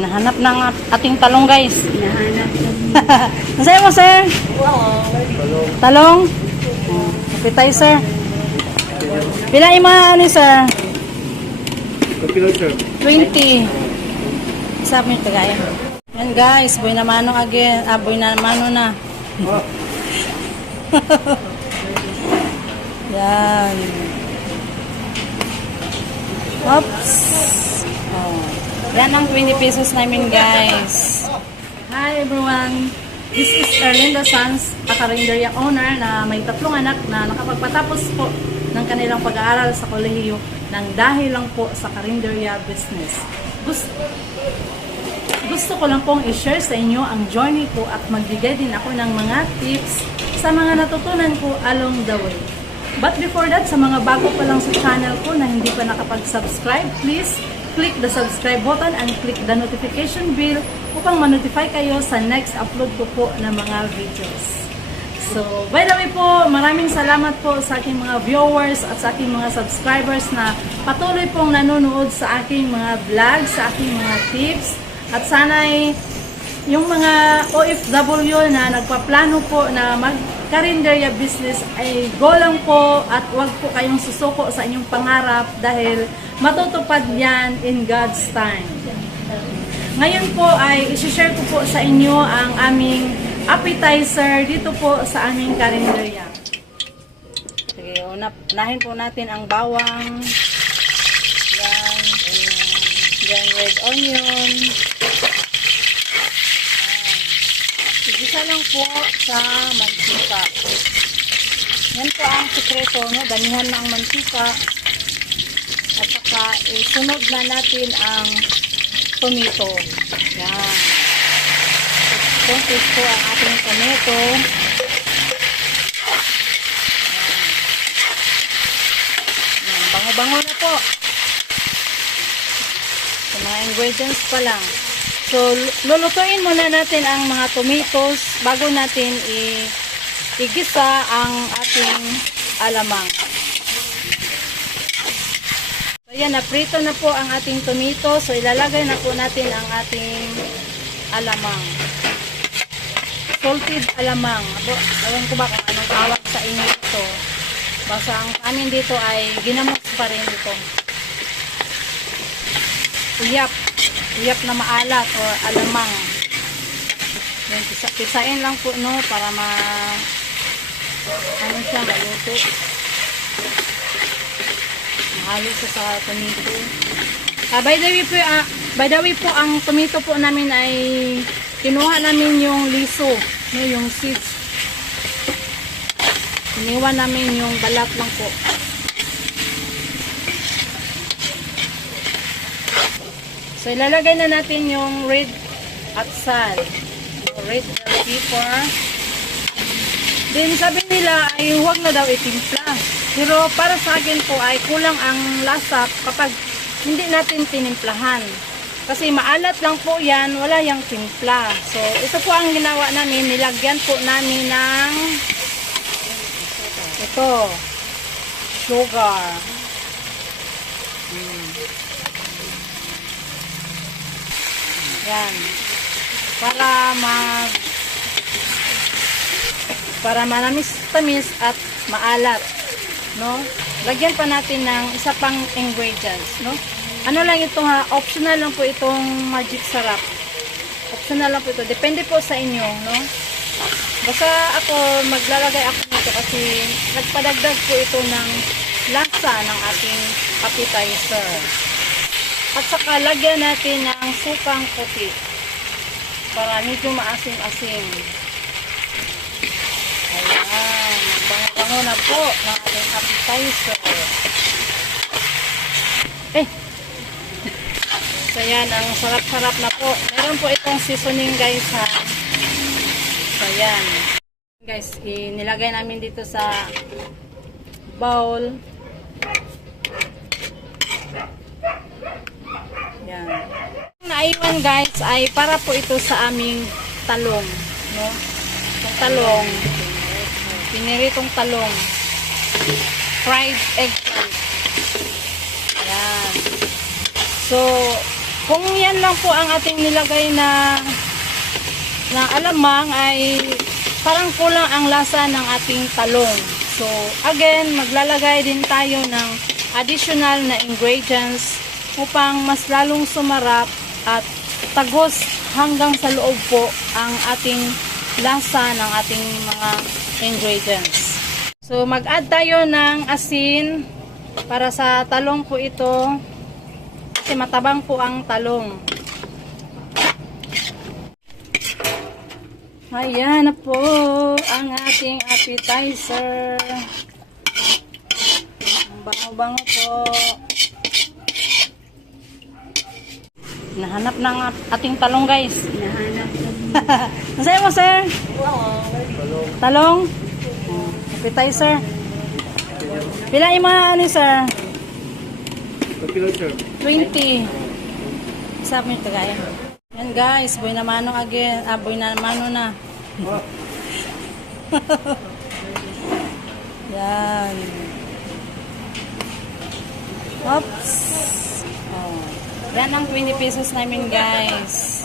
Nahanap ng at- ating talong guys. Nahanap ko. Nasa'yo mo sir? Wow. Talong? Appetizer. Pila yung mga ano sir? Kapilo, sir. 20. Isa mo yung tagayan. Yan guys, boy na mano again. Ah, boy na mano na. Yan. Oops. Yan ang 20 pesos namin guys. Hi everyone. This is Erlinda Sanz, a karinderya owner na may tatlong anak na nakapagpatapos po ng kanilang pag-aaral sa kolehiyo ng dahil lang po sa karinderya business. Gusto, gusto ko lang pong i-share sa inyo ang journey ko at magbigay din ako ng mga tips sa mga natutunan ko along the way. But before that, sa mga bago pa lang sa channel ko na hindi pa nakapag-subscribe, please click the subscribe button and click the notification bell upang ma-notify kayo sa next upload ko po ng mga videos. So, by the way po, maraming salamat po sa aking mga viewers at sa aking mga subscribers na patuloy pong nanonood sa aking mga vlog, sa aking mga tips. At sana'y yung mga OFW na nagpaplano po na mag-carinderia business ay go lang po at wag po kayong susuko sa inyong pangarap dahil matutupad yan in God's time. Ngayon po ay isi-share ko po sa inyo ang aming appetizer dito po sa aming karinderya. Sige, una, unahin po natin ang bawang. Yan, yan red onion. Igisa lang po sa mantika. Yan po ang sekreto, no? Damihan na ang mantika. At saka, isunod na natin ang tomato. Yan. Kuntis po ang ating tomato. Bango-bango na po. Sa mga ingredients pa lang. So, lulutuin muna natin ang mga tomatoes bago natin igisa ang ating alamang. So, yan, naprito na po ang ating tomato. So, ilalagay na po natin ang ating alamang. Salted alamang. Abo, alam ko ba kung anong tawag sa inyo ito. Basta ang amin dito ay ginamos pa rin ito. Uyap. Uyap na maalat o alamang. Yan, pisa, pisain lang po no para ma ano siya, maluto. Mahalo siya sa tomato. Ah, by the way po, ah, by the way po, ang tomato po namin ay kinuha namin yung liso, no, yung seeds. Iniwan namin yung balat lang po. So, ilalagay na natin yung red atsal. Yung red bell pepper. Then, sabi nila ay huwag na daw itimpla. Pero para sa akin po ay kulang ang lasa kapag hindi natin tinimplahan. Kasi maalat lang po yan, wala yung timpla. So, ito po ang ginawa namin. Nilagyan po namin ng ito, sugar. Yan. Para mag para manamis-tamis at maalat, no? Lagyan pa natin ng isa pang ingredients, no? Ano lang ito ha, optional lang po itong magic sarap. Optional lang po ito. Depende po sa inyo, no? Basta ako, maglalagay ako nito kasi nagpadagdag po ito ng lasa ng ating appetizer. At saka lagyan natin ng sukang puti para medyo maasim-asim. Ayan, bango-bango na po ng ating appetizer. Eh! So yan, ang sarap-sarap na po. Meron po itong seasoning guys ha. So yan. Guys, inilagay namin dito sa bowl. Yan. Ang naiwan guys ay para po ito sa aming talong. No? Itong talong. Piniritong talong. Fried eggplant. Yan. So, Kung yan lang po ang ating nilagay na na alamang ay parang kulang ang lasa ng ating talong. So, again, maglalagay din tayo ng additional na ingredients upang mas lalong sumarap at tagos hanggang sa loob po ang ating lasa ng ating mga ingredients. So, mag-add tayo ng asin para sa talong po ito kasi matabang po ang talong. Ayan na po ang ating appetizer. Ang bango-bango po. Nahanap ng ating talong guys. Nahanap. Nasa'yo mo sir? Talong? Oh, Appetizer. Pila yung mga ano sir? Sir. 20. Isa mo yung kagaya. Yan guys, boy na mano again. Ah, boy na mano na. Yan. Oops. Oh. Yan ang 20 pesos namin guys.